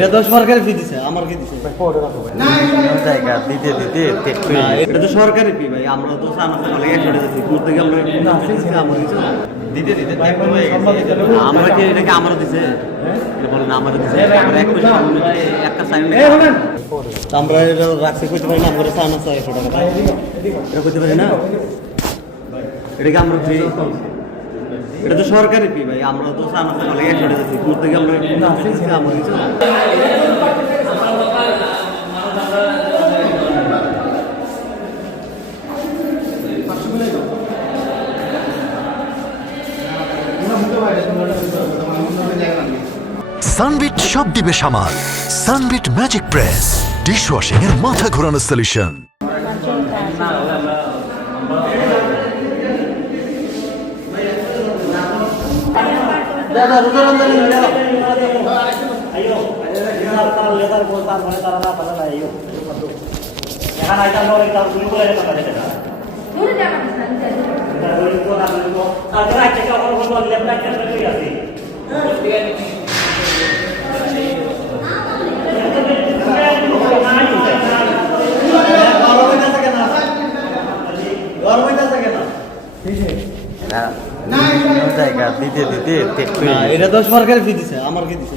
এটা তো সরকারি ফি দিছে, আমার কি দিছে জায়গা দিতে দিতে এটা তো সরকারি ফি ভাই, আমরা তো সানাতে বলে 100 টাকা ফি করতে গিয়ে আমরা আমার কিছু দিতে দিতে হয়ে গেছে। আমরা কি এটাকে আমরা দিছে এটা বলেন আমরা দিছে আমরা এক পয়সা একটা সাইন আমরা এটা রাখছি কইতে পারি না, আমরা সানা চাই 100 টাকা এটা কইতে পারি না, এটাকে আমরা ফ্রি, এটা তো সরকারি ফি ভাই, আমরা তো সানাতে বলে 100 টাকা ফি করতে গিয়ে আমরা আমার কিছু সানবিট সব দিবে সামাল। সানবিট ম্যাজিক প্রেস ডিশওয়াশিং এর মাথা ঘোরানো সলিউশন। জায়গা দিতে দিতে এটা তো সরকারি ফি দিছে, আমার কি দিছে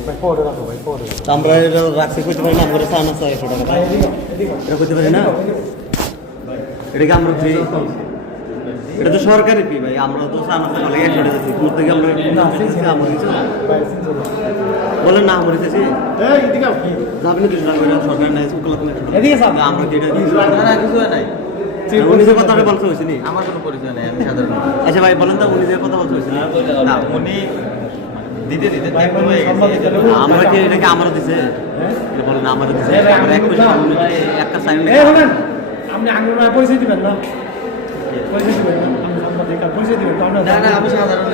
আমরা এটা রাখছি কইতে পারি না, আমরা সানা চাই 100 টাকা এটা কইতে পারি না, এটাকে আমরা ফ্রি, এটা তো সরকারি ফি ভাই, আমরা তো সানাতে বলে 100 টাকা ফি করতে গিয়ে আমরা আমার কিছু বলেন না আমার দিতেছি যাবেন 200 টাকা করে সরকার নাই শুক্লাত নাই আমরা কি এটা কিছু নাই। উনি যে কথাটা বলতে হয়েছে নি আমার কোনো পরিচয় নেই, আমি সাধারণ। আচ্ছা ভাই বলেন তো উনি যে কথা বলতে হয়েছে না উনি দিতে দিতে হয়ে গেছে। আমরা কি এটাকে আমরা দিছে এটা বলেন আমরা দিছে আমরা এক পয়সা একটা সাইন আপনি আঙুল পরিচয় দিবেন না, পরিচয় দিবেন না, আমি সাংবাদিক পরিচয় দিবেন না না আমি সাধারণ।